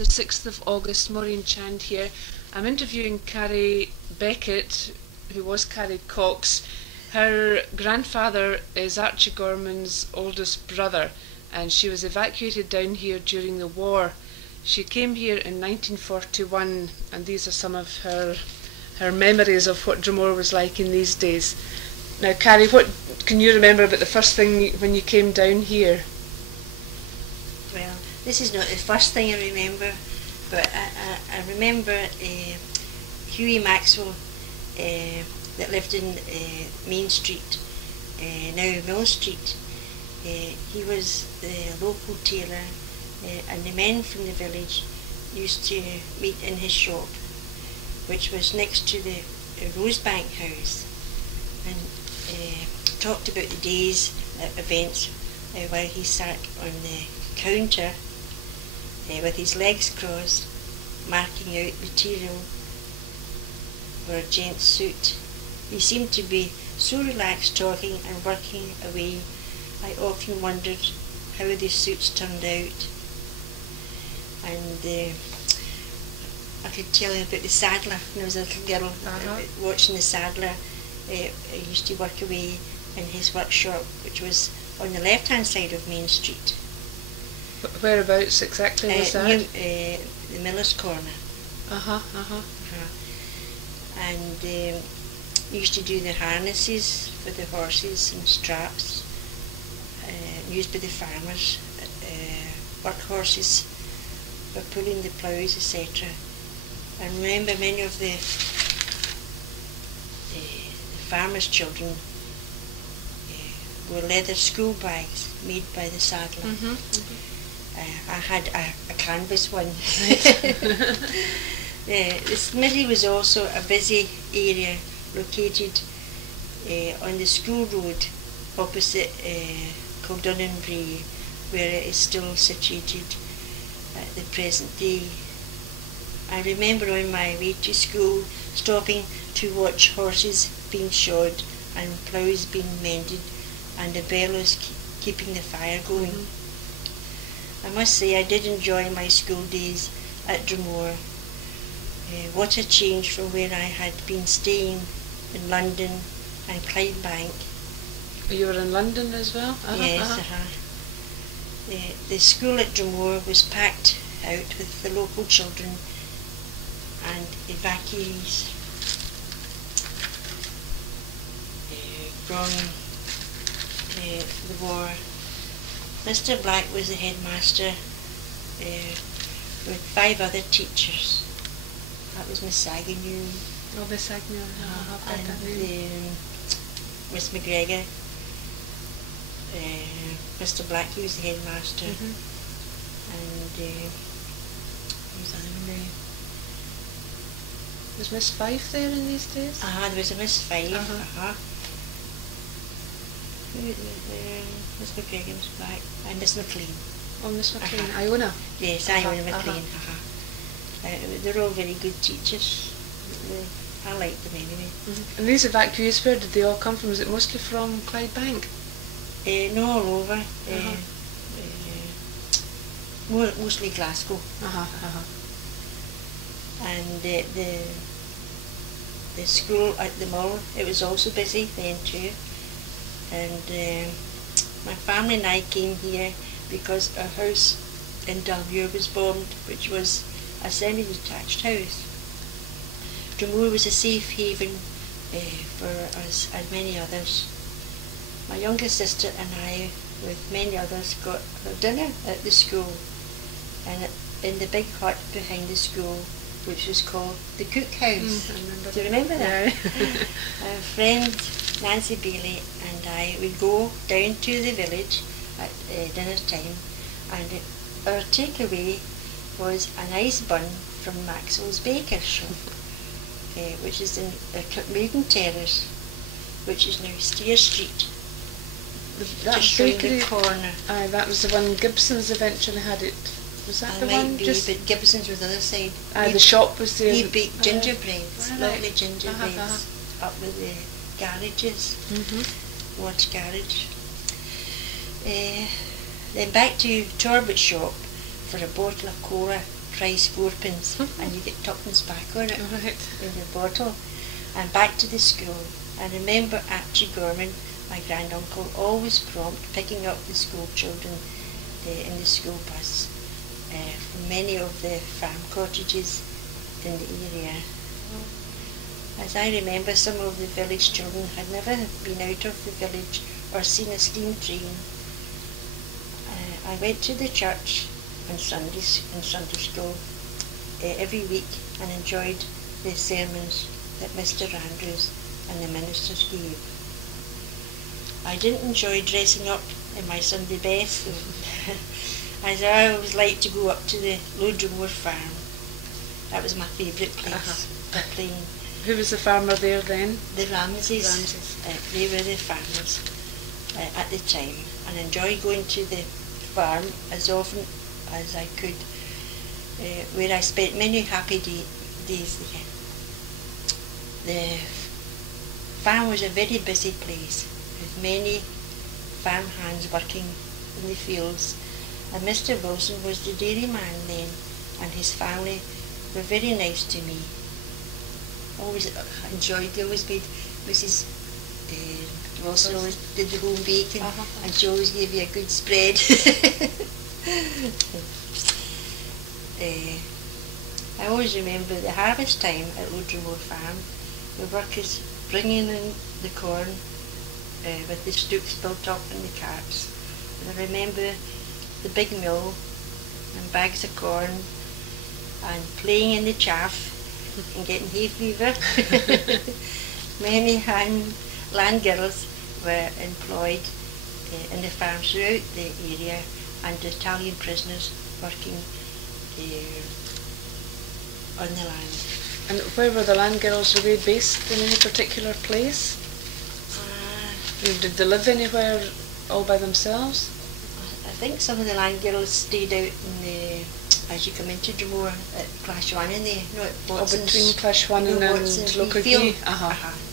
the 6th of August, Maureen Chand here. I'm interviewing Carrie Beckett, who was Carrie Cox. Her grandfather is Archie Gorman's oldest brother, and she was evacuated down here during the war. She came here in 1941, and these are some of her memories of what Drummore was like in these days. Now, Carrie, what can you remember about the first thing when you came down here? Well, this is not the first thing I remember, but I remember Hughie Maxwell that lived in Main Street, now Mill Street. He was the local tailor, and the men from the village used to meet in his shop, which was next to the Rosebank house, and talked about the day's events while he sat on the counter with his legs crossed, marking out material for a gent's suit. He seemed to be so relaxed talking and working away. I often wondered how the suits turned out. And I could tell you about the saddler when I was a little girl, watching the saddler. I used to work away in his workshop, which was on the left-hand side of Main Street. Whereabouts exactly was that? Near the Miller's Corner. And used to do the harnesses for the horses and straps, used by the farmers, workhorses for pulling the ploughs, etc. I remember many of the farmers' children wore leather school bags made by the saddler. I had a canvas one. The smithy was also a busy area located on the school road opposite Kildunnan Bray, where it is still situated at the present day. I remember on my way to school stopping to watch horses being shod and ploughs being mended, and the bellows keeping the fire going. I must say I did enjoy my school days at Drummore. What a change from where I had been staying in London and Clydebank. You were in London as well? Yes. The school at Drummore was packed out with the local children and evacuees from the war. Mr. Black was the headmaster with 5 other teachers. That was Miss Agnew. Oh, Miss Agnew. And Miss McGregor. Mr. Black, he was the headmaster. And who's the other one now? Was Miss Fife there in these days? There was a Miss Fife. Miss McGregor was back, and Miss McLean. Oh, Miss McLean. Iona? Yes, Iona McLean. They're all very good teachers. I liked them anyway. And these evacuees, where did they all come from? Was it mostly from Clydebank? No, all over. Mostly Glasgow. And the school at the Mull, it was also busy then too. And my family and I came here because our house in Dalmuir was bombed, which was a semi-detached house. Drummore was a safe haven for us and many others. My younger sister and I, with many others, got our dinner at the school, and in the big hut behind the school, which was called the Cook House. Do you remember that? Our friend Nancy Bailey and I would go down to the village at dinner time, and our takeaway was a nice bun from Maxwell's baker's shop, which is in Kirkmaiden Terrace, which is now Steer Street. That just bakery, round the corner. That was the one Gibson's eventually had it. Was that the might one? Be, but Gibson's was the other side. The shop was there. He baked gingerbreads, lovely gingerbreads, up with the garages, Watch garage. Then back to Torbert's shop for a bottle of cola price 4p, and you get tuppence back on it Right. in your bottle. And back to the school. I remember Archie Gorman, my granduncle, always prompt picking up the school children in the school bus from many of the farm cottages in the area. As I remember, some of the village children had never been out of the village or seen a steam train. I went to the church on Sunday school every week and enjoyed the sermons that Mr. Andrews and the ministers gave. I didn't enjoy dressing up in my Sunday best though, as I always liked to go up to the era-Drummore farm. That was my favourite place for playing. Who was the farmer there then? The Ramsays. They were the farmers at the time, and enjoyed going to the farm as often as I could, where I spent many happy days there. The farm was a very busy place, with many farm hands working in the fields, and Mr. Wilson was the dairyman then, and his family were very nice to me. Always enjoyed, they always made, Mrs. Wilson always did the home baking, and she always gave you a good spread. I always remember the harvest time at era-Drummore farm, the workers bringing in the corn with the stooks built up in the carts. And I remember the big mill and bags of corn and playing in the chaff and getting hay fever. Many land girls were employed in the farms throughout the area, and Italian prisoners working on the land. And where were the land girls? Were they based in any particular place? Did they live anywhere all by themselves? I think some of the land girls stayed out in the, as you come into Drummore, at Clashwannon there, no, at Watson's. Between Clashwannon and Lochardie?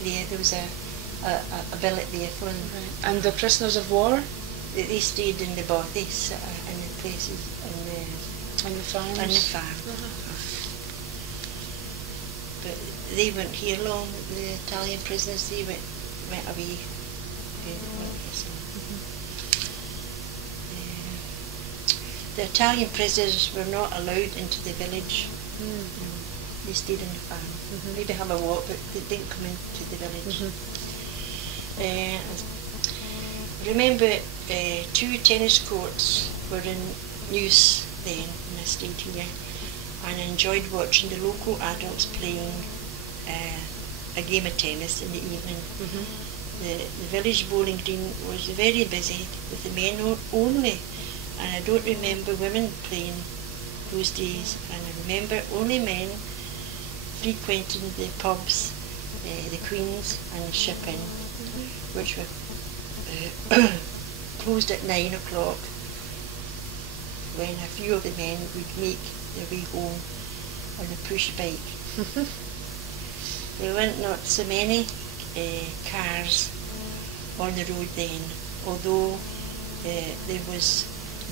Yeah, there was a billet there for them. Right. And the prisoners of war? They stayed in the bothies, in the places, on the farms? On the farm. But they weren't here long, the Italian prisoners, they went away. The Italian prisoners were not allowed into the village. They stayed in the farm. Maybe have a walk, but they didn't come into the village. Remember, 2 tennis courts were in use then, and I stayed here, and I enjoyed watching the local adults playing a game of tennis in the evening. The village bowling green was very busy with the men only, and I don't remember women playing those days, and I remember only men frequenting the pubs, the Queen's and the Ship Inn, which were closed at 9 o'clock, when a few of the men would make their way home on a push bike. There weren't not so many cars on the road then, although there was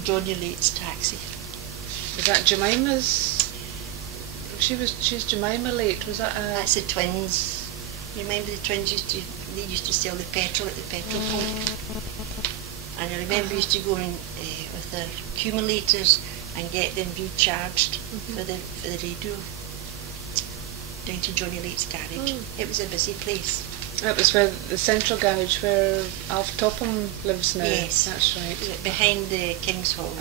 Johnny Late's taxi. Was that Jemima's? She's Jemima Late. Was that That's the twins. You remember the twins used to sell the petrol at the petrol pump? And I remember used to go in with their accumulators and get them recharged for the radio down to Johnny Late's garage. It was a busy place. That was where the central garage where Alf Topham lives now. Yes, that's right. Behind the King's Hall.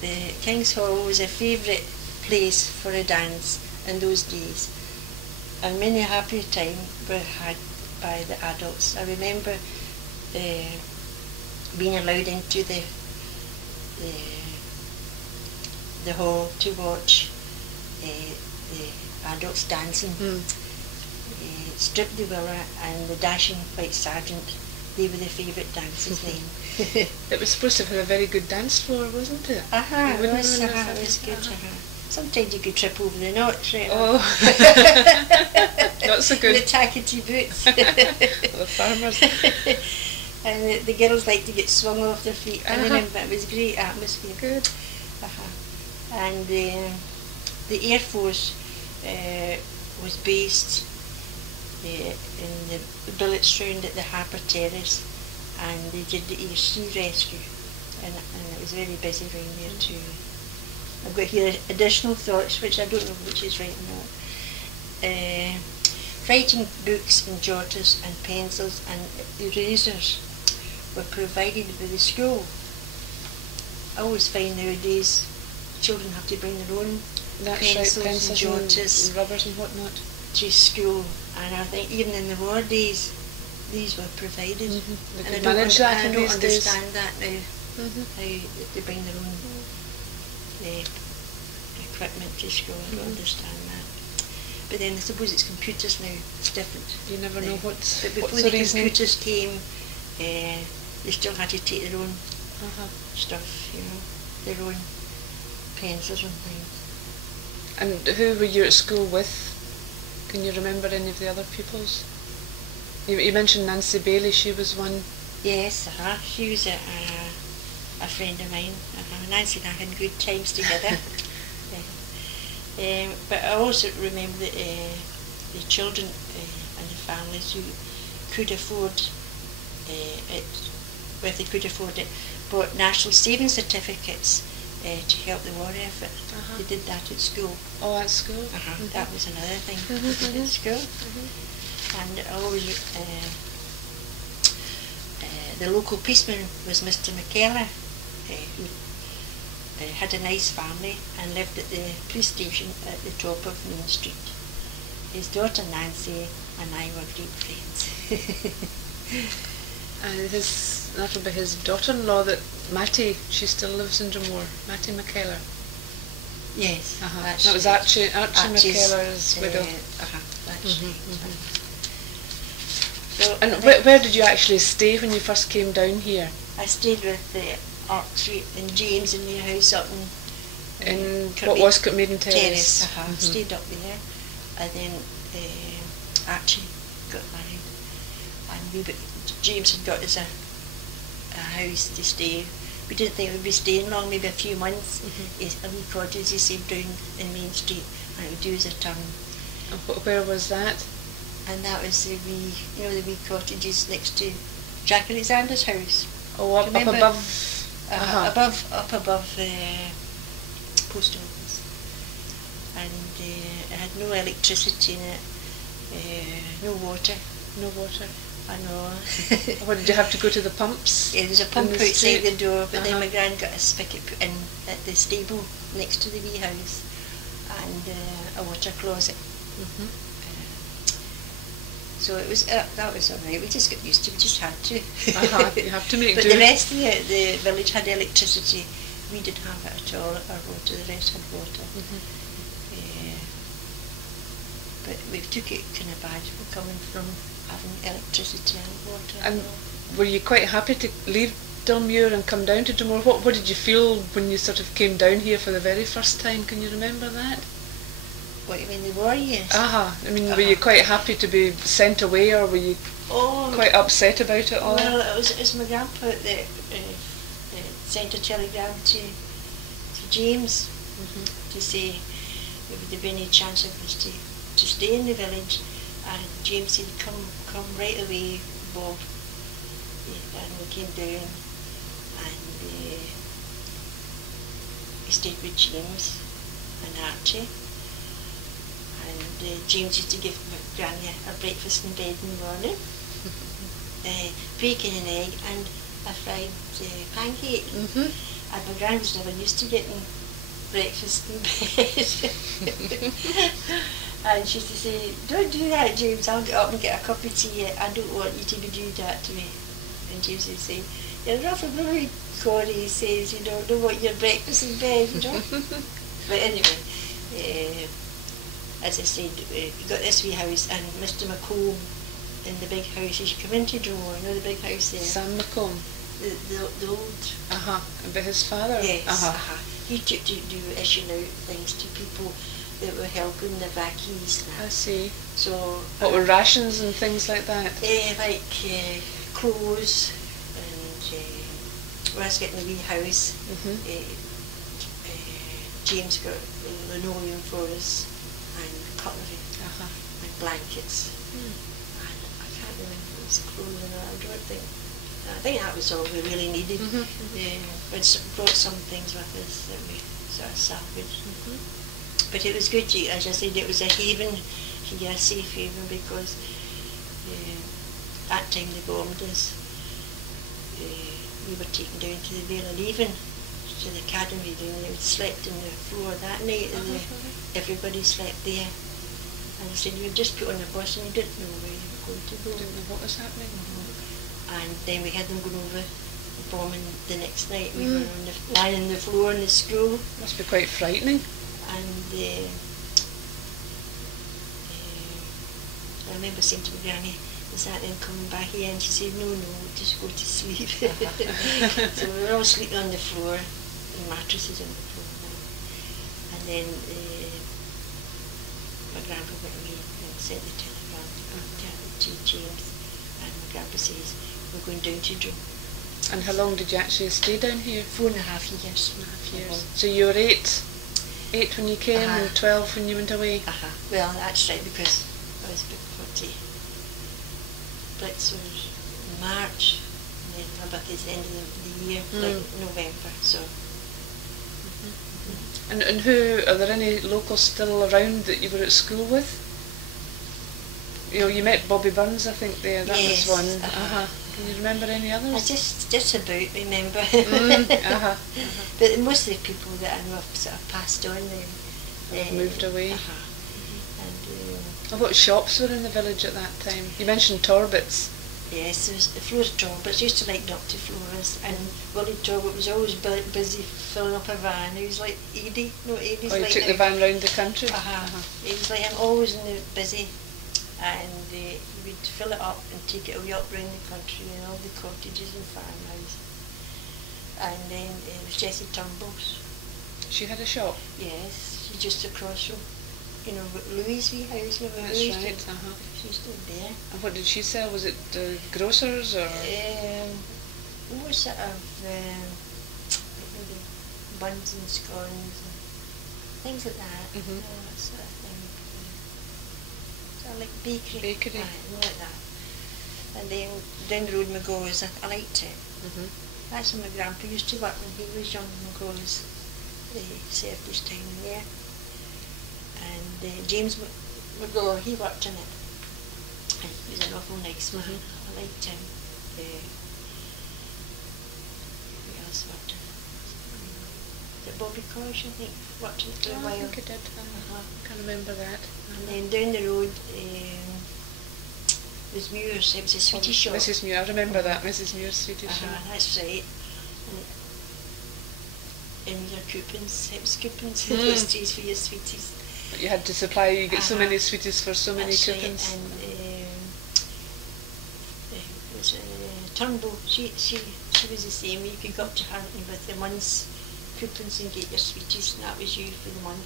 The King's Hall was a favourite place for a dance in those days, and many a happy time were had by the adults. I remember being allowed into the hall to watch the adults dancing. Strip the Willer and the Dashing White Sergeant, they were the favourite dances then. It was supposed to have a very good dance floor, wasn't it? It was good. Sometimes you could trip over the knots, right? Oh, not so good. The tackety boots. The farmers. and the girls liked to get swung off their feet. I remember it was a great atmosphere. Good. And the Air Force was based in the billets round at the Harbour Terrace, and they did the air sea rescue, and it was very busy around there too. I've got here additional thoughts, which I don't know which is right or not. Writing books and jotters and pencils and erasers were provided by the school. I always find nowadays children have to bring their own pencils and jotters and rubbers and whatnot to school, and I think even in the war days these were provided. They and could manage that I in don't these days. understand that now, how they bring their own equipment to school. I don't understand that. But then I suppose it's computers now, it's different. You never know what's But before the the reasoning. computers came, they still had to take their own stuff, you know, their own pencils and things. And who were you at school with? Can you remember any of the other pupils? You mentioned Nancy Bailey, she was one. Yes, she was a friend of mine. Nancy and I had good times together. But I also remember the children and the families who could afford they could afford it, bought national saving certificates to help the war effort. They did that at school. Oh, at school? That was another thing at school. And I always, the local policeman was Mr. McKellar, who had a nice family and lived at the police station at the top of Main Street. His daughter Nancy and I were great friends. And that'll be his daughter-in-law, that Mattie, she still lives in Drummore, Mattie McKellar. Yes, that was Archie McKellar's widow. That's right. So, and where did you actually stay when you first came down here? I stayed with Archie and James in their house up in what was Kirkmaiden Terrace. Stayed up there, and then Archie got married, and James had got us a house to stay. We didn't think we'd be staying long, maybe a few months. A wee cottage he saved down in Main Street, and it would do us a turn. And where was that? And that was the wee cottages next to Jack Alexander's house. Oh, up above. Up above the post office, and it had no electricity in it, no water. No water. I know. What, did you have to go to the pumps? Yeah, there's a pump outside the door, but then my Uh-huh. gran got a spigot put in at the stable next to the wee house, and a water closet. So it was that was all right. We just got used to it. We just had to. You have to make But do. the rest of the village had electricity. We didn't have it at all. Our water, the rest had water. But we took it kind of bad coming from having electricity and water. And were you quite happy to leave Drummore and come down to Drummore? What did you feel when you sort of came down here for the very first time? Can you remember that? What, you mean the war years? I mean, were you quite happy to be sent away, or were you quite upset about it all? Well, it was my grandpa that sent a telegram to James to say if there be any chance of us to stay in the village, and James said, come right away, Bob. And we came down, and we stayed with James and Archie. And James used to give my granny a breakfast in bed in the morning, bacon and egg and a fried pancake. And my granny was never used to getting breakfast in bed. And she used to say, don't do that, James, I'll get up and get a cup of tea. I don't want you to be doing that to me. And James would say, you're rough and really Corey, he says, don't want your breakfast in bed, But anyway, as I said, we got this wee house, and Mr. McComb in the big house, as you come into Drummore, the big house there. Sam McComb. The old... But his father? Yes, he took to do issuing out things to people that were helping the Vackies. I see. So... What were rations and things like that? Like clothes, when I was getting a wee house, James got linoleum for us and cutlery and blankets. And I can't remember if it was clothing or I think that was all we really needed. We brought some things with us that we sort of salvaged. But it was good, as I said, it was a haven here, a safe haven, because that time they bombed us. We were taken down to the Vale of Avon, to the academy down there. We slept on the floor that night, and everybody slept there. And I said, we were just put on the bus and we didn't know where we were going to go. Didn't know what was happening. And then we had them going over the bombing the next night. We were lying on the floor in the school. Must be quite frightening. And I remember saying to my granny, is that them coming back here? And she said, no, just go to sleep. So we were all sleeping on the floor, the mattresses on the floor now. And then my grandpa went away and sent the telegram to James. And my grandpa says, we're going down to Drum. And how long did you actually stay down here? 4.5 years. 4.5 years. So you were 8 when you came and 12 when you went away? Well, that's right, because I was about 40. Blitz was March, and then my birthday's the end of the year, like November, so. And who, are there any locals still around that you were at school with? You know, you met Bobby Burns, I think, there, that was one. Can you remember any others? I just about remember. But most of the people that I know have sort of passed on and moved away. And what shops were in the village at that time? You mentioned Torbert's. Yes, there was Flora Torbert's. Used to like Dr. Flora's, and Willie Torbert was always busy filling up a van. He was like Edie. No, Edie's he like took the van round the country? He was like him, always busy. And he would fill it up and take it away up round the country and all the cottages and farmhouses. And then it was Jessie Turnbull's. She had a shop? Yes, she's just across from, Louis' wee house. That's right. She's still there. And what did she sell? Was it grocers or? More sort of maybe buns and scones and things like that. That sort of thing. Like bakery. More like that. And then down the road McGaw's, I liked it. That's where my grandpa used to work when he was young. McGaw's, they served his time there. And James McGaw, he worked in it. And he was an awful nice man. I liked him. Who else worked in it? Was it Bobby Cosh, I think, worked in it for a while. I think he did. I can remember that. And then down the road was Muir's. It was a sweetie shop. Mrs. Muir, I remember that, Mrs. Muir's sweetie shop. That's right. And your coupons, it was coupons in those days for your sweeties. But you had to supply, you get so many sweeties for so many coupons. Right. And it was Turnbull, she was the same. You could go up to her with the month's coupons and get your sweeties, and that was you for the month.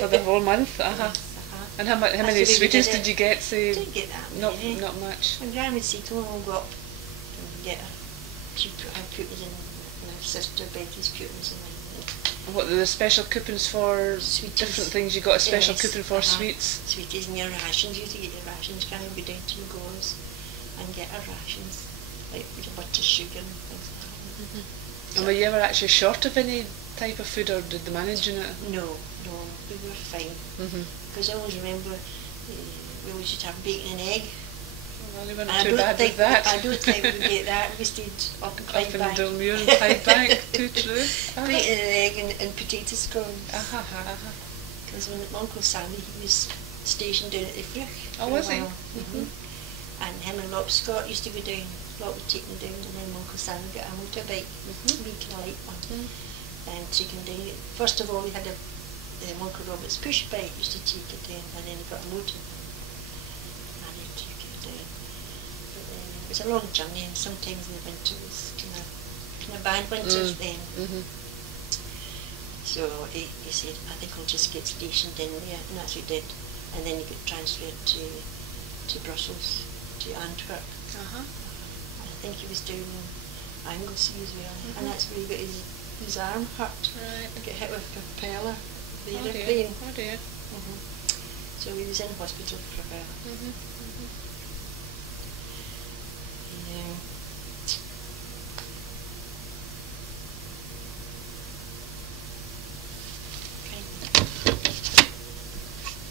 For the whole month? And how many sweeties did you get? Say, didn't get that many. Not much. And Gran would say, come on, we'll go up and get her. She'd put her coupons in, and her sister Betty's coupons in. And what, there were special coupons for sweeties. Different things? You got a special coupon for sweets? Sweeties and your rations. You used to get your rations. Gran would go down to McGaw's and get her rations, like with a butter, sugar and things like that. And were you ever actually short of any type of food, or did they manage in it? No, we were fine. Because I always remember we always used to have bacon and egg. Well, you weren't too bad with that. I don't think we'd get that. We stayed up in Clydebank. Up in Dalmuir and Clydebank, too true. Bacon and egg and potato scones. Because when Uncle Sammy, he was stationed down at the Fruch. Oh, was he? And him and Lop Scott used to go down. Lop would take them down, and then Uncle Sammy got a motorbike, wee kind of light one, and take him down. First of all, we had Uncle Robert's push bike, used to take it down, and then he got a motor, and he took it down. But it was a long journey, and sometimes in the winter it was kind of bad winters then. So he said, I think I'll just get stationed in there, and that's what he did. And then he got transferred to Brussels, to Antwerp. I think he was doing Anglesey as well, and that's where he got his arm hurt. Right. He got hit with a propeller, the Oh dear. aeroplane. Oh dear. So he was in hospital for a while. Yeah.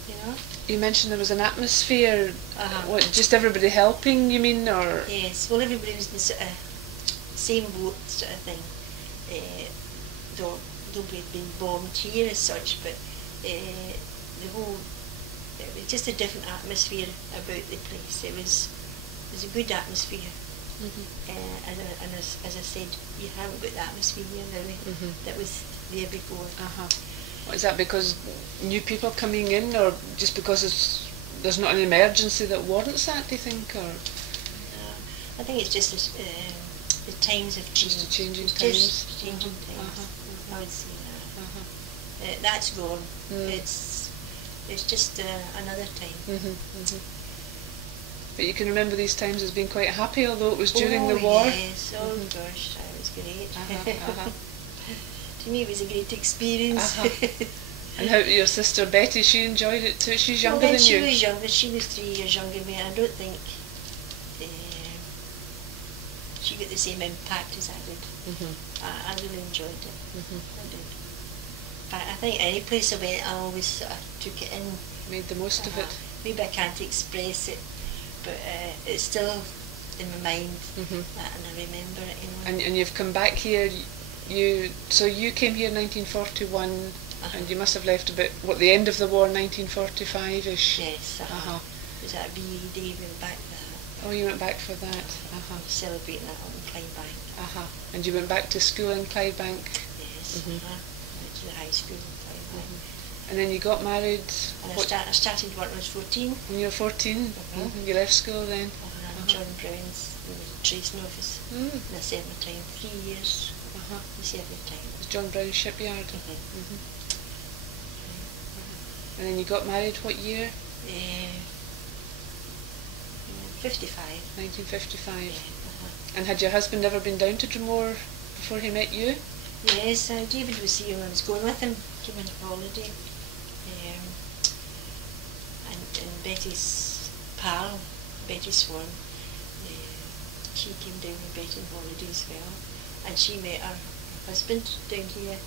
You know? You mentioned there was an atmosphere. Uh-huh. What? Just everybody helping? You mean, or? Yes. Well, everybody was in the sort of same boat sort of thing. Though nobody had been bombed here as such, but the whole, it was just a different atmosphere about the place. It was a good atmosphere. And as I said, you haven't got the atmosphere here now that was there before. Is that because new people coming in, or just because there's not an emergency that warrants that, do you think? Or I think it's just the times have changed. just changing It's times? just changing times. I would say that. That's gone. It's just another time. But you can remember these times as being quite happy, although it was during the war? Yes. Oh gosh, that was great. To me it was a great experience. And how your sister Betty, she enjoyed it too? She's younger than she you? was younger. She was 3 years younger than me. I don't think she got the same impact as I did. I really enjoyed it. I did. But I think any place I went, I always sort of took it in. Made the most of it? Maybe I can't express it, but it's still in my mind, and I remember it. You know. And you've come back here. So you came here in 1941, and you must have left about the end of the war, 1945ish. Yes. It was at BE Day. We went back for that. Oh, you went back for that. Celebrating that up in Clydebank. And you went back to school in Clydebank. Yes. Went to the high school in Clydebank. And then you got married. And I started when I was 14. When you were 14, you left school then. John Brown's in the tracing office. And I served my time 3 years. I served my time. It was John Brown's shipyard. And then you got married what year? 55. 1955. And had your husband ever been down to Drummore before he met you? Yes, David was here when I was going with him. Came on holiday. And Betty's pal, Betty Swan, she came down with Betty on holiday as well. And she met her husband down here,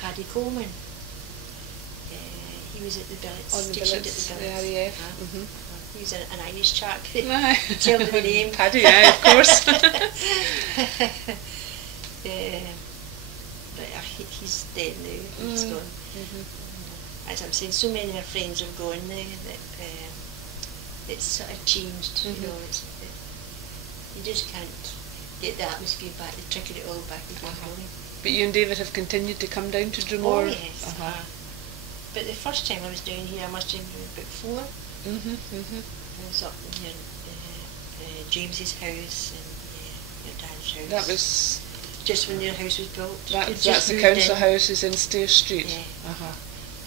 Paddy Coleman. He was at the billets, stationed at the billets. The RAF. He was an Irish chap. Tell me the name. Paddy, of course. But he's dead now. He's gone. As I'm saying, so many of our friends have gone now that it's sort of changed. You know, you just can't get the atmosphere back. They trickled it all back again. But you and David have continued to come down to Drummore? Oh yes. But the first time I was down here, I must have been about 4. I was up near James's house and your dad's house. That was just when your house was built. That's the council house is in Stair Street. Yeah.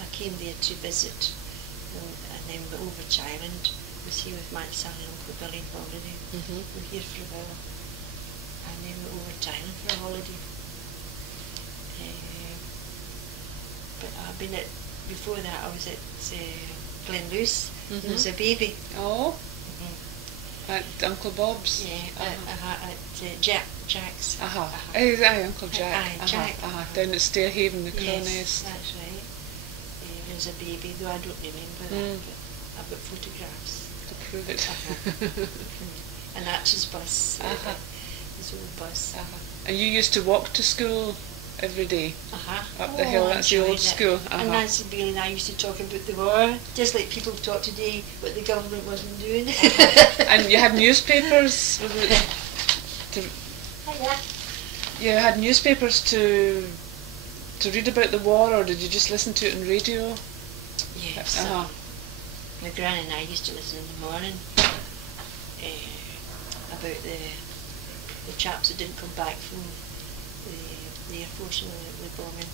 I came there to visit, and then went over to Ireland. Was here with my son and Uncle Billy on holiday. We were here for a while, and then went over to Ireland for a holiday. But I've been at, before that I was at Glenluce. There was a baby. Oh. At Uncle Bob's? Yeah, at Jack's. Aye, Uncle Jack. Jack. Down at Stairhaven, the Crow Nest. Yes, that's right. There was a baby, though I don't remember that, but I've got photographs. To prove it. And that's his bus, his old bus. And you used to walk to school every day? Up the hill, that's the old school. And Nancy Bailey and I used to talk about the war, just like people talk today what the government wasn't doing. And you had newspapers? You had newspapers to read about the war, or did you just listen to it on radio? Yes. My granny and I used to listen in the morning about the chaps that didn't come back from the Air Force and the bombing.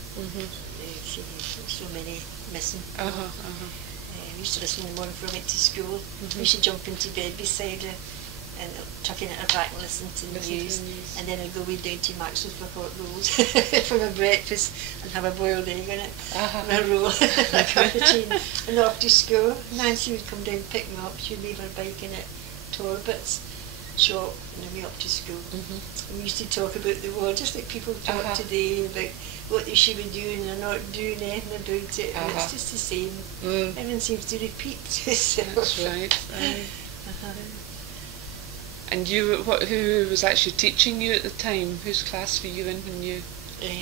So many missing. We used to listen in the morning before I went to school. We used to jump into bed beside her and tucking it back and listening to the news. And then I'd go way down to Maxwell for hot rolls for my breakfast and have a boiled egg in it, and a roll, like a routine. And off to school. Nancy would come down and pick me up. She'd leave her bike in at Torbit's shop and then we up to school. And we used to talk about the war, just like people talk today about what they should be doing and not doing anything about it. And it's just the same. Everyone seems to repeat itself. That's right. And you, who was actually teaching you at the time? Whose class were you in when you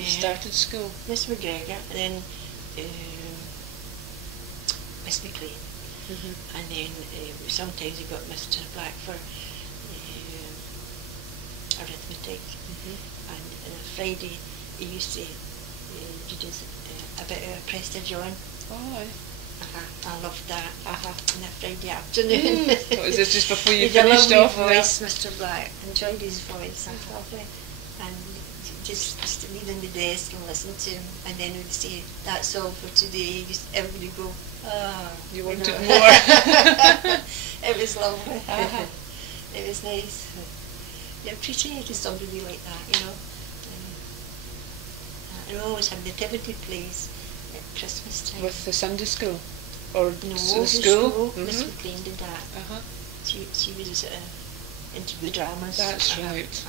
started school? Miss McGregor, and then Miss McLean, and then sometimes we got Mr. Black for arithmetic, and on a Friday he used to do a bit of Prester John. Oh, I loved that. On a Friday afternoon. What was this, just before you He'd finished a lovely off? voice, Mr. Black. Enjoyed his voice. Lovely. And just to leave on the desk and listen to him, and then we'd say, "That's all for today." Just everybody go, "Ah." You wanted more. It was lovely. It was nice. You appreciated somebody like that, you know. And we always had nativity plays at Christmas time. With the Sunday school? Or no, the school? Miss McLean did that. She was into the dramas. That's right.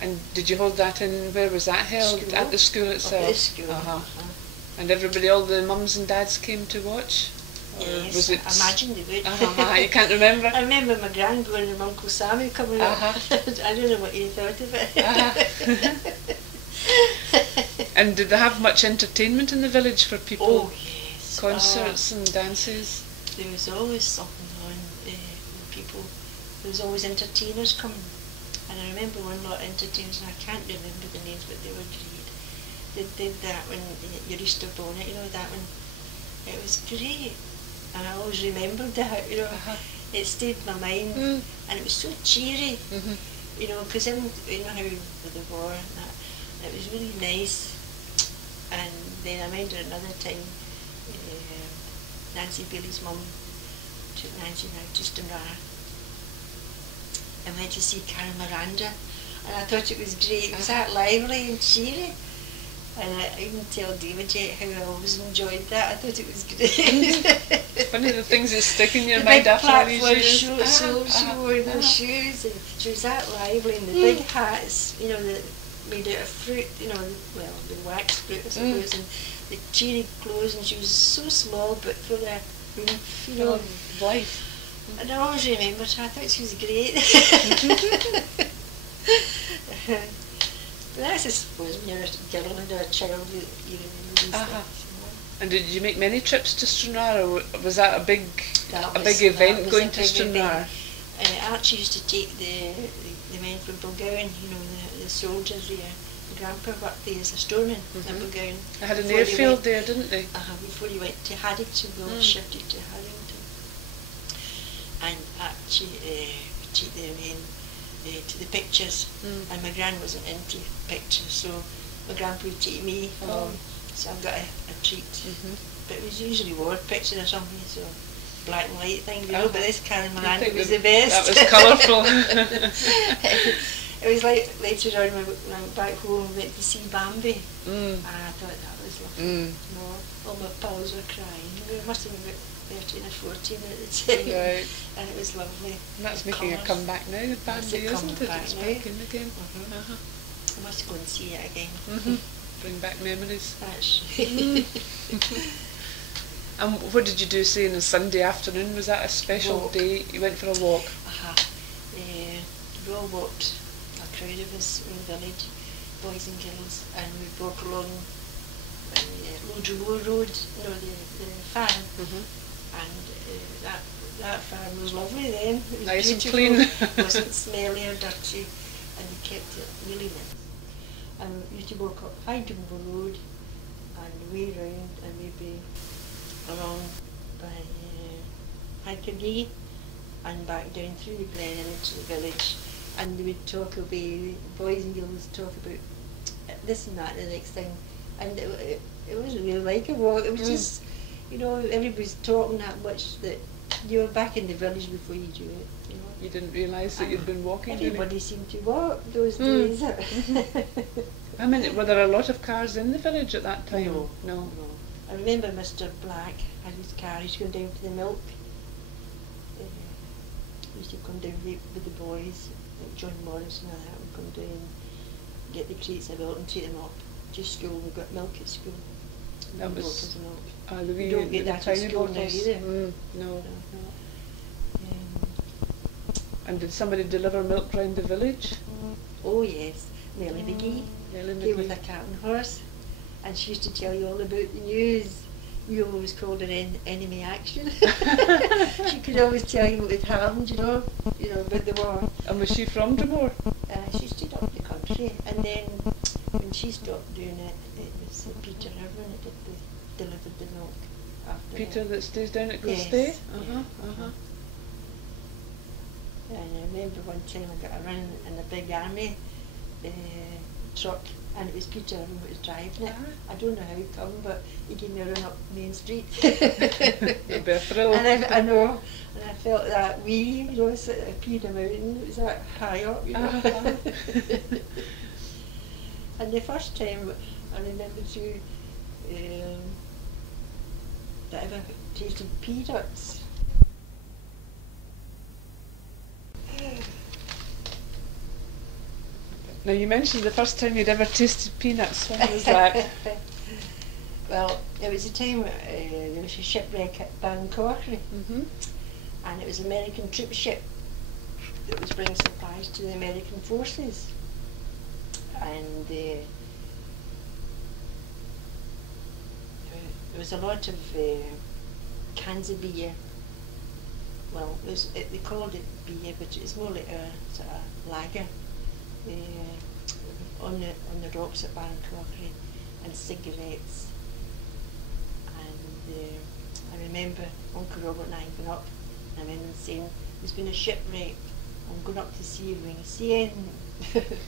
And did you hold that in, where was that held? School. At the school itself? At the school. And everybody, all the mums and dads came to watch? Or yes, was it I imagine they would. You can't remember? I remember my grand going and Uncle Sammy coming up. I don't know what you thought of it. And did they have much entertainment in the village for people? Oh yes. Concerts and dances? There was always something on with people. There was always entertainers coming. And I remember one lot of entertainers, and I can't remember the names, but they were great. They did that one, your Easter bonnet, you know, that one. It was great. And I always remembered that, you know. It stayed in my mind. And it was so cheery, you know, because you know how with the war and that. It was really nice. And then I remember another time, Nancy Bailey's mum took Nancy and I to Stranraer and went to see Carol Miranda, and I thought it was great. It was that lively and cheery, and I even tell David yet how I always enjoyed that. I thought it was great. Funny the things that stick in your the mind big after all these platform years. she wore the shoes, and she was that lively, and the big hats, you know, that made out of fruit, you know, well, the wax fruit I suppose, and the cheery clothes, and she was so small but full of oomph, you know. Life. And I always remembered her. I thought she was great. But that's, I suppose, when you're a girl and a child, you remember these things. And did you make many trips to Stranraer, or was that a big event, going to Stranraer? Archie used to take the men from Bulgowan, you know, the soldiers there. Grandpa worked there as a storeman in Bulgowan. They had an airfield there, didn't they? Before he went to Haddington, we shifted to Haddington. And Archie would take the men to the pictures, and my gran wasn't into pictures, so my grandpa would take me along, so I've got a treat. But it was usually war pictures or something, so black and white thing, you know, but this Carrie Miranda was the best. That was colourful. It was like later on when I went back home, we went to see Bambi, and I thought that was lovely. You know, all my pals were crying. We must have been about 13 or 14 at the time, and it was lovely. And that's making a comeback now, Bambi, isn't it? It's back in again. I must go and see it again. Bring back memories. That's And what did you do, say, on a Sunday afternoon? Was that a special day? You went for a walk? We all walked, a crowd of us in the village, boys and girls, and we'd walk along era-Drummore Road, you know, the farm. And that farm was lovely then. It was nice beautiful. And clean. It wasn't smelly or dirty, and we kept it really nice. And we used to walk up era-Drummore Road and way round, and we'd be along by Kirkmaiden and back down through the glen and into the village, and they would talk about, boys and girls would talk about this and that and the next thing, and it wasn't really like a walk. It was just, you know, everybody's talking that much that You were back in the village before you do it, you know. You didn't realise that you'd been walking. Everybody seemed to walk those days. I mean, were there a lot of cars in the village at that time? No. No. I remember Mr. Black had his carriage going down for the milk. He used to come down with the boys, like John Morris and all that, would come down and get the crates of milk and take them up to school. We got milk at school. That was milk. the wee, You don't get the that at tiny school now bottles. either. No. And did somebody deliver milk round the village? Oh yes, Nellie McGee. Nellie Came with McGee. a cart and horse, and she used to tell you all about the news. We always called her enemy action. She could always tell you what had happened, you know about the war. And was she from Drummore? She stayed up the country, and then when she stopped doing it, it was Peter Irwin that delivered the milk after Peter that stays down at Yes. Costay? Yeah. And I remember one time I got a run in a big army truck, and it was Peter who was driving it. I don't know how he come, but he gave me a run up Main Street. It'd be a thrill. And I know, and I felt that wee, you know, it's at a peak of mountain, it was that high up, you know. And the first time I remember too, that I ever tasted peanuts. Now you mentioned the first time you'd ever tasted peanuts. When was that? Well, it was a time there was a shipwreck at Ballincollig, and it was an American troop ship that was bringing supplies to the American forces. And there was a lot of cans of beer. Well, they called it beer, but it's more like a sort of lager. On the rocks at Ballincollig, and cigarettes. And I remember Uncle Robert and I going up, and I remember him saying, "There's been a shipwreck. I'm going up to see if we can see anything."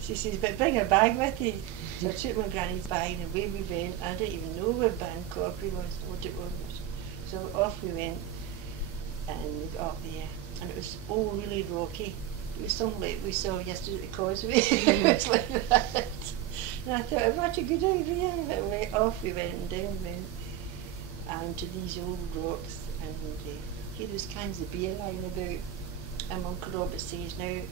She says, "But bring a bag with you." So I took my granny's bag, and away we went. I didn't even know where Ballincollig was, what it was. So off we went, and we got up there, and it was all really rocky. It was something like we saw yesterday at the Causeway. It was like that. And I thought, what a good idea. And off we went, and down we went, and to these old rocks, and here there was cans of beer lying about. And Uncle Robert says, "Now,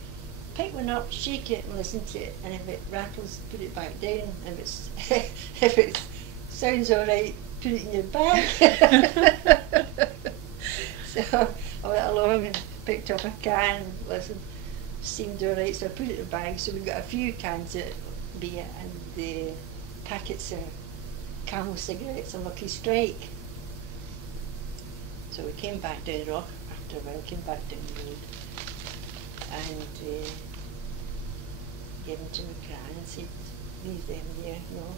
pick one up, shake it and listen to it, and if it rattles, put it back down. If it sounds all right, put it in your bag." So I went along and picked up a can, listened. Seemed alright, so I put it in the bag. So we got a few cans of beer and the packets of Camel cigarettes and Lucky Strike. So we came back down the rock after a while, came back down the road, and gave them to my gran and said, "Leave them there, you know."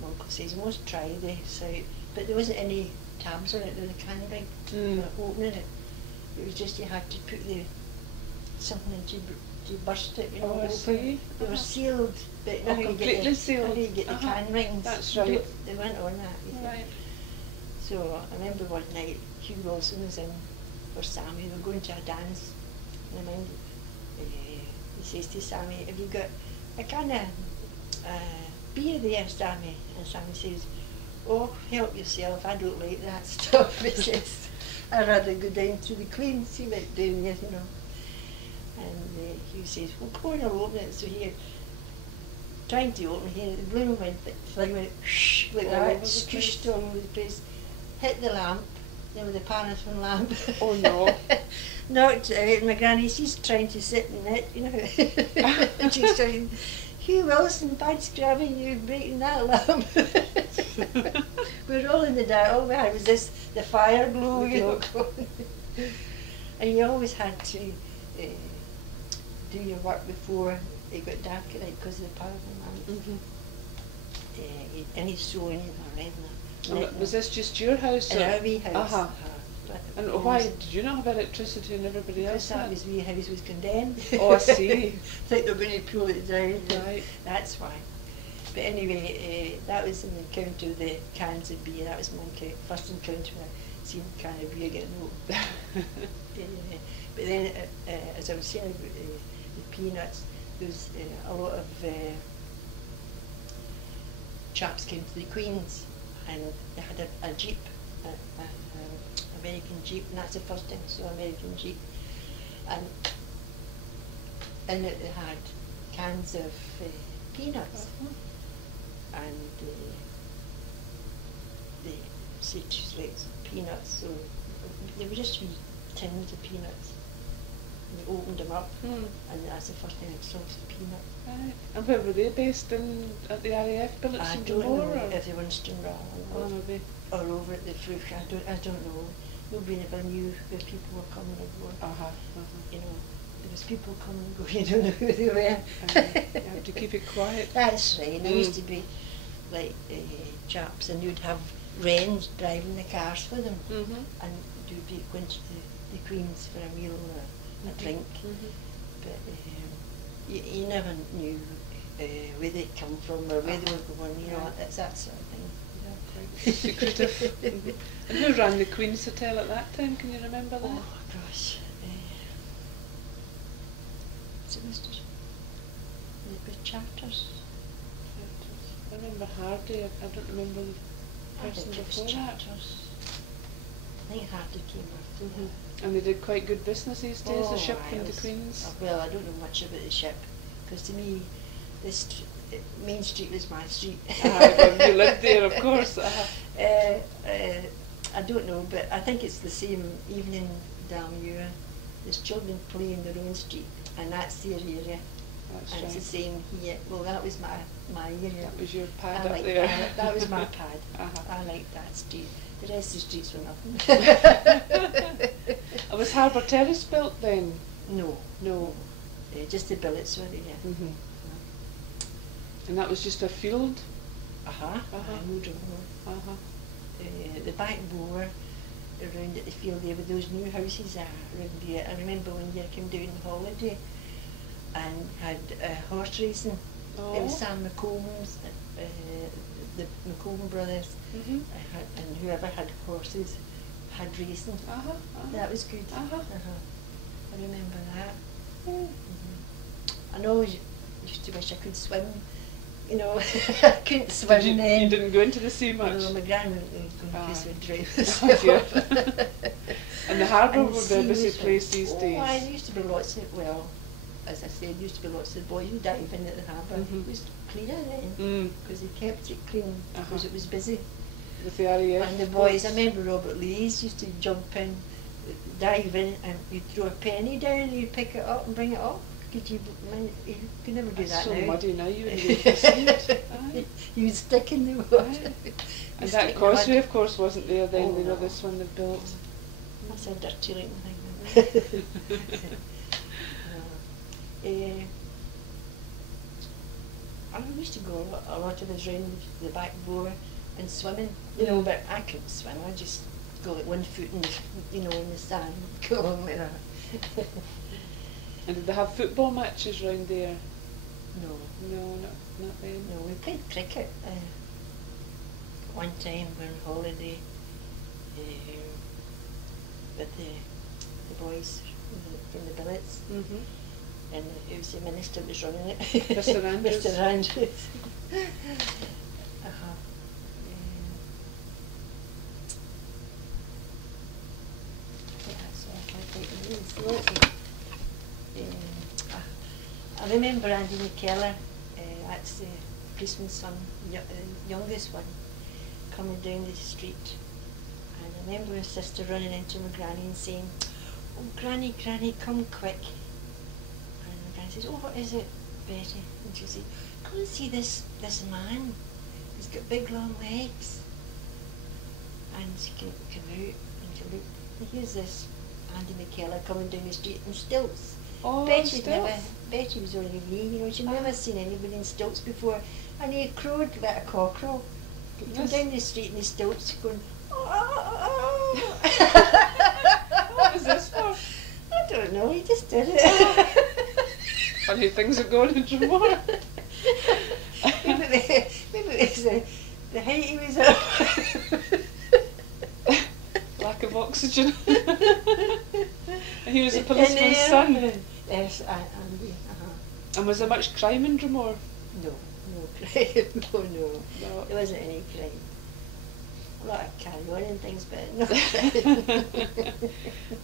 My uncle says, "I must try this out," but there wasn't any tabs on it, there was a can ring for opening it. It was just you had to put something to burst it, you know. Oh, I see. They were sealed, but now completely sealed. How do you get the can rings? That's right. They went on that. You see. Right. So I remember one night Hugh Wilson was in for Sammy. We were going to a dance, and I mind he says to Sammy, "Have you got a can of beer there, Sammy?" And Sammy says, "Oh, help yourself. I don't like that stuff." He says, "I'd rather go down to the Queen." He went down there, you know. And Hugh says, "Well, go on, I'll open it." So here, trying to open here, the balloon went, the flame went whoosh, like that, squished all over the place, hit the lamp, there was a paraffin lamp. Oh no. Knocked it out, and my granny, she's trying to sit in it, you know. And she's saying, "Hugh Wilson, bad scrabbing, you breaking that lamp." We're all in the dark, all we had was the fire glow, you know. And you always had to do your work before it got dark at night because of the paraffin lamp. Any sewing or anything. And was this just your house? In our wee house. And why did you not have electricity and everybody else Because that had? was wee house was condemned. Oh, I see. Think they're going to pull it down. Right. That's why. But anyway, that was an encounter with the cans of beer. That was my first encounter with seen Carrie Beckett, no. But then, as I was saying about the Peanuts, there was a lot of chaps came to the Queen's, and they had a jeep, American jeep, and that's the first thing I saw, American jeep, and in it they had cans of peanuts, and they said she's like peanuts, so they were just wee tins of peanuts. We opened them up, and that's the first thing I saw was the peanut. Right. And where were they based in, at the RAF billets I in don't Drummore? know if they were in Stonewall Maybe. or over at the Fruch. I don't know. Nobody ever knew where people were coming and going. You know, there was people coming and going. You don't know who they were. You have to keep it quiet. That's right. There used to be like chaps, and you'd have wrens driving the cars for them, and you'd be going to the Queen's for a meal or a drink, but you never knew where they'd come from or where they were going, you know, it's that sort of thing. Yeah, quite secretive. And who ran the Queen's Hotel at that time, can you remember that? Oh gosh, is it Mr. Charters? I remember Hardy, I don't remember the person before that. Charters. I think Hardy came after that. And they did quite good business these days, the ship aye, and the Queen's. Well, I don't know much about the ship, because to me, Main Street was my street. Well, you lived there, of course. I don't know, but I think it's the same even in Dalmuir. There's children playing in their own street, and that's their area. That's and right. it's the same here. Well, that was my area. That was your pad I up liked there. That was my pad. I liked that street. The rest of the streets were nothing. Was Harbour Terrace built then? No. No. Just the billets were there. And that was just a field? The back bower around at the field there with those new houses around there. I remember one year I came down on holiday and had horse racing. It was Sam McComb's, the McComb brothers, and whoever had horses had racing. That was good. I remember that. I always used to wish I could swim. You know, I couldn't swim then. You didn't go into the sea much? No, my grandma would drive us. And the harbour would be a busy place these days. Oh, there used to be lots of, well, as I said, there used to be lots of boys who dive in at the harbour. It was cleaner then, because they kept it clean, because it was busy. With the RAF? And the boys, I remember Robert Lees used to jump in, dive in, and you'd throw a penny down and you'd pick it up and bring it up. You could never do that so now. So muddy now, you wouldn't be able to see it. You would stick in the water. And that causeway, of course, wasn't there then, you know, this one they built. That's a dirty looking thing. I used to go a lot of us round the back bower and swimming, you know, but I couldn't swim. I just go like 1 foot in the, in the sand, go along like that. And did they have football matches round there? No. No, not then. No, we played cricket. One time we were on holiday with the boys from the billets, and it was the minister was running it. Mr. Andrews. Mr. Andrews. I remember Andy McKellar, that's the policeman's son, youngest one, coming down the street, and I remember his sister running into my granny and saying, "Oh, Granny, Granny, come quick." And my granny says, "Oh, what is it, Betty?" And she said, "Come and see this man. He's got big long legs." And she came out and she looked, and here's this Andy McKellar coming down the street in stilts. Oh, Betty was only wee, you know, she'd never seen anybody in stilts before, and he crowed like a cockerel. He came down the street in his stilts going, "Oh." What was this for? I don't know, he just did it. Funny things are going in Drummore. maybe it was the height he was up. Lack oxygen. And he was a policeman's son. Yes, Andy. And was there much crime in Drummore? No crime. No. No. There wasn't any crime. A lot of carry on and things, but no crime.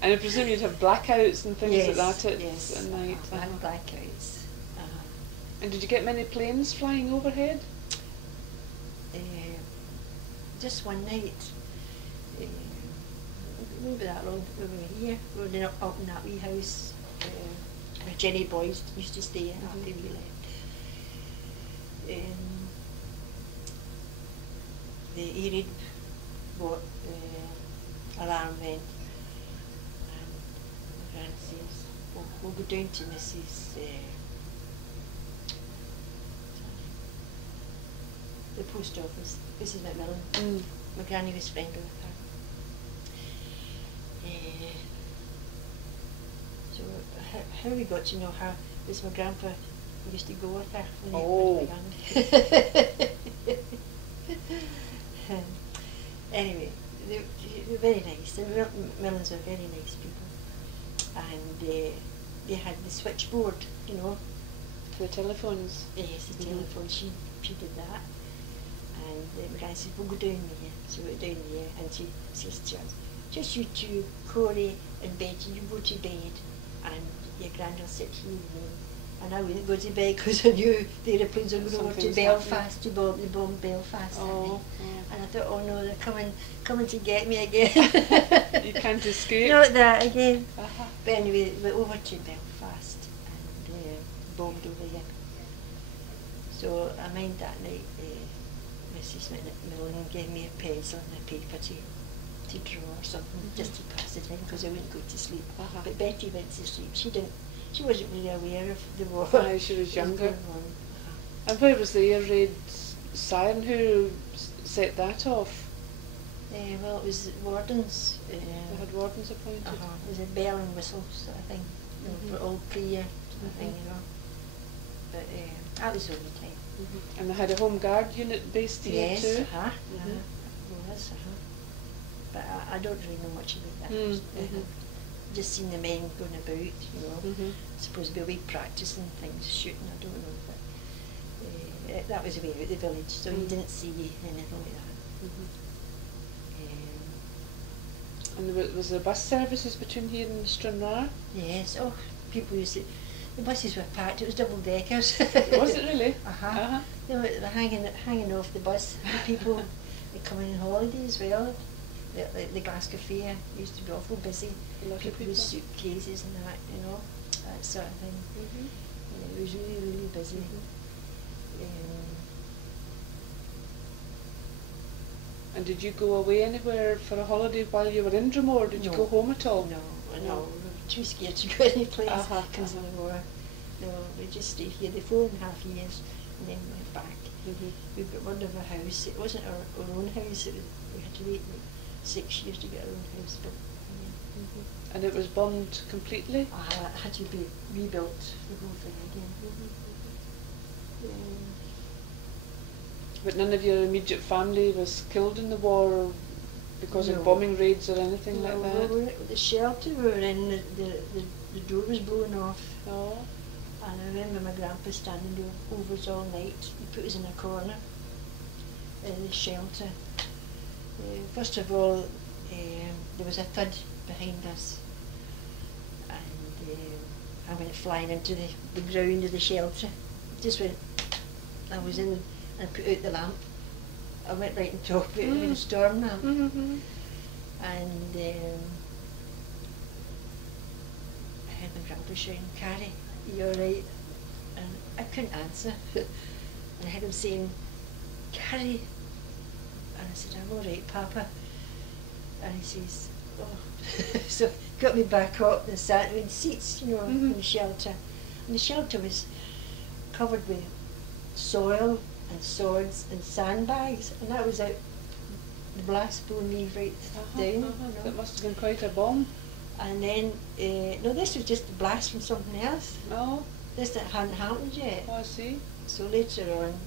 And I presume you'd have blackouts and things Yes, like that yes. at night. I had blackouts. And did you get many planes flying overhead? Just one night. Maybe that long we were here. We were up in that wee house. Jenny boys used to stay in after we left. The eerie alarm went, and my grand says, we'll go down to Mrs. The post office, Mrs. McMillan. My granny was friendly with her. So how we got to know her was my grandpa used to go with her when he was young. Anyway, they were very nice. The Millans were very nice people. And they had the switchboard, you know. For the telephones? Yes, the telephone. She did that. And my granny said, we'll go down there. So we went down there, and she says to us, just you two, Corey and Betty, you go to bed, and your grand will sit here with me. And I wouldn't go to bed because I knew the aeroplanes were going over to Belfast, to bomb Belfast. And I thought, oh no, they're coming to get me again. You can't escape. Not that again. But anyway, we went over to Belfast and bombed over here. So I mind that night, Mrs. Millen gave me a pencil and a paper to draw or something, just to pass the time because I wouldn't go to sleep. But Betty went to sleep. She wasn't really aware of the war. She was younger. And where was the air raid siren? Who set that off? Well, it was wardens. They had wardens appointed? It was a bell and whistle sort of thing. For all clear sort of thing, you know. But that was the only time. And they had a home guard unit based here too? Yes, was, But I don't really know much about that. Just seen the men going about, you know. Supposed to be a wee practice and things, shooting, I don't know. But that was away out the village, so you didn't see anything like that. And was there bus services between here and Stranraer? Yes, people used to, the buses were packed, it was double deckers. Was it really? They were hanging off the bus. People were coming on holiday as well. The Glasgow Fair used to be awful busy. People with suitcases and that, you know, that sort of thing. It was really, really busy. And did you go away anywhere for a holiday while you were in Drummore? Did you go home at all? No. We were too scared to go any place because of the war. No, we just stayed here the 4.5 years and then went back. We got one of a house. It wasn't our own house. We had to wait 6 years to get our own house built. And it was bombed completely? It had to be rebuilt, the whole thing again. But none of your immediate family was killed in the war because of bombing raids or anything like that? No, the shelter we were in, the door was blown off. And I remember my grandpa standing over us all night. He put us in a corner in the shelter. First of all, there was a thud behind us, and I went flying into the ground of the shelter. Just went, I was in and put out the lamp. I went right on top of it with a storm lamp. And I heard my grandpa shouting, "Carrie, you alright?" And I couldn't answer. And I heard him saying, "Carrie." And I said, "I'm alright, Papa." And he says, "Oh." So got me back up and sat in seats, you know, in the shelter. And the shelter was covered with soil and swords and sandbags, and that was out, the blast blew me right down. That must have been quite a bomb. And then, no, this was just a blast from something else. This that hadn't happened yet. I see. So later on,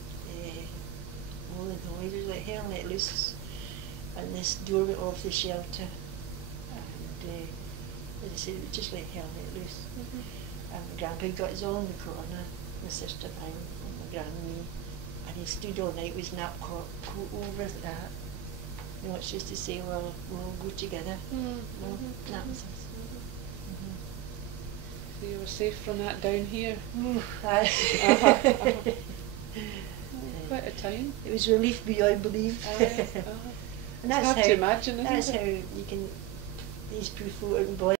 all the noise was like hell let loose, and this door went off the shelter, and as I said, we just let hell let loose. And my grandpa got us all in the corner, my sister and I, and my gran and me, and he stood all night with his nap coat over that. You know, it's just to say, well, we'll all go together. That was us. So you were safe from that down here. Quite a time. It was relief beyond belief. And that's hard to imagine, isn't that's it? how you can, these poor floating boys